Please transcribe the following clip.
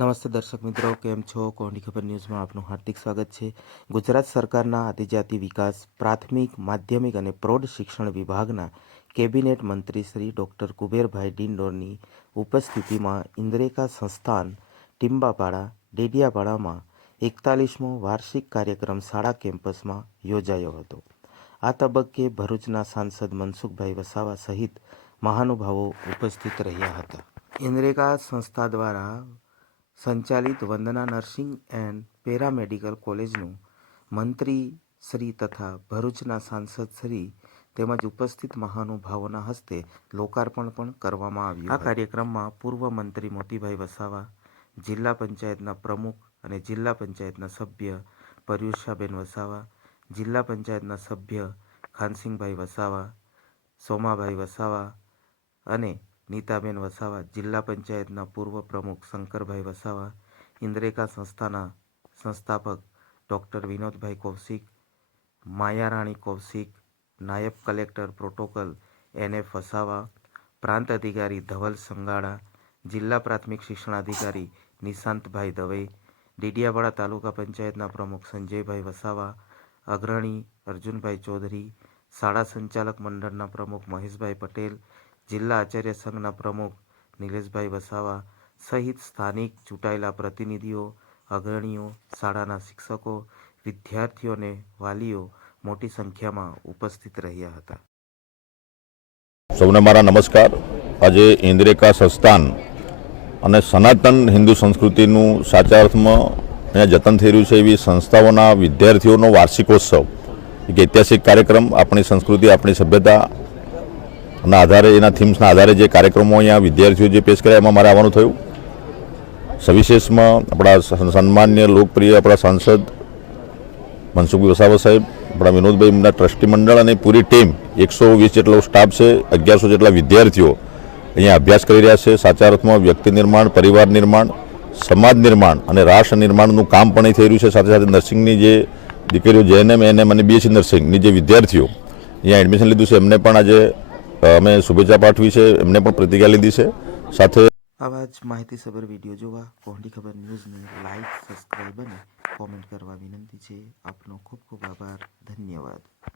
નમસ્તે દર્શક મિત્રો, કેમ છો? કોહની ખબર ન્યૂઝમાં આપનું હાર્દિક સ્વાગત છે. ગુજરાત સરકારના આદિજાતિ વિકાસ, પ્રાથમિક, માધ્યમિક અને પ્રૌઢ શિક્ષણ વિભાગના કેબિનેટ મંત્રી શ્રી ડૉક્ટર કુબેરભાઈ ડિંડોરની ઉપસ્થિતિમાં ઇન્દ્રેકા સંસ્થાન, ટિંબાપાડા, ડેડિયાપાડામાં એકતાલીસમો વાર્ષિક કાર્યક્રમ શાળા કેમ્પસમાં યોજાયો હતો. આ તબક્કે ભરૂચના સાંસદ મનસુખભાઈ વસાવા સહિત મહાનુભાવો ઉપસ્થિત રહ્યા હતા. ઇન્દ્રેકા સંસ્થા દ્વારા સંચાલિત વંદના નર્સિંગ એન્ડ પેરામેડિકલ કોલેજનું મંત્રી શ્રી તથા ભરૂચના સાંસદ શ્રી તેમજ ઉપસ્થિત મહાનુભાવોના હસ્તે લોકાર્પણ પણ કરવામાં આવ્યું આ કાર્યક્રમમાં પૂર્વ મંત્રી મોતીભાઈ વસાવા જિલ્લા પંચાયતના પ્રમુખ અને જિલ્લા પંચાયતના સભ્ય પર્યુષાબેન વસાવા જિલ્લા પંચાયતના સભ્ય ખાનસિંહભાઈ વસાવા સોમાભાઈ વસાવા અને નીતાબેન વસાવા, જિલ્લા પંચાયતના પૂર્વ પ્રમુખ શંકરભાઈ વસાવા, ઇન્દ્રેકા સંસ્થાના સંસ્થાપક ડૉક્ટર વિનોદભાઈ કૌશિક, માયારાણી કૌશિક, નાયબ collector protocol N F Vasava, પ્રાંત અધિકારી ધવલ સંગાડા જિલ્લા પ્રાથમિક શિક્ષણાધિકારી નિશાંતભાઈ દવે, ડીડિયાવાડા તાલુકા પંચાયતના પ્રમુખ સંજયભાઈ વસાવા, અગ્રણી અર્જુનભાઈ ચૌધરી, શાળા સંચાલક મંડળના પ્રમુખ મહેશભાઈ પટેલ જિલ્લા આચાર્ય સંઘના પ્રમુખ નિલેશભાઈ વસાવા સહિત સ્થાનિક ચૂંટાયેલા પ્રતિનિધિઓ, અગ્રણીઓ, શાળાના શિક્ષકો, વિદ્યાર્થીઓ અને વાલીઓ મોટી સંખ્યામાં ઉપસ્થિત રહ્યા હતા. સૌને મારા નમસ્કાર. આજે ઇન્દ્રેકા સંસ્થાન અને સનાતન હિન્દુ સંસ્કૃતિનું સાચા અર્થમાં અહીંયા જતન થઈ રહ્યું છે એવી સંસ્થાઓના વિદ્યાર્થીઓનો વાર્ષિકોત્સવ, એક ઐતિહાસિક કાર્યક્રમ આપણી સંસ્કૃતિ, આપણી સભ્યતા ના આધારે એના થીમ્સના આધારે જે કાર્યક્રમો અહીંયા વિદ્યાર્થીઓ જે પેશ કર્યા એમાં મારે આવવાનું થયું. સવિશેષમાં આપણા સન્માન્ય લોકપ્રિય આપણા સાંસદ મનસુખભાઈ વસાવા સાહેબ, આપણા વિનોદભાઈ એમના ટ્રસ્ટી મંડળ અને પૂરી ટીમ એકસો વીસ જેટલો સ્ટાફ છે, અગિયારસો જેટલા વિદ્યાર્થીઓ અહીંયા અભ્યાસ કરી રહ્યા છે. સાચા અર્થમાં વ્યક્તિ નિર્માણ, પરિવાર નિર્માણ, સમાજ નિર્માણ અને રાષ્ટ્ર નિર્માણનું કામ પણ થઈ રહ્યું છે. સાથે સાથે નર્સિંગની જે દીકરીઓ જેએનએમ એનએમ અને બીએસસી નર્સિંગની જે વિદ્યાર્થીઓ અહીંયા એડમિશન લીધું છે, એમને પણ આજે અમે શુભેચ્છા પાઠવી છે એમને પણ પ્રતિજ્ઞા લીધી છે. સાથે આવા જ માહિતીસભર વીડિયો જોવા કોહલી ખબર ન્યૂઝને લાઈક, સબસ્ક્રાઈબ અને કોમેન્ટ કરવા વિનંતી છે. આપનો ખૂબ ખૂબ આભાર. ધન્યવાદ.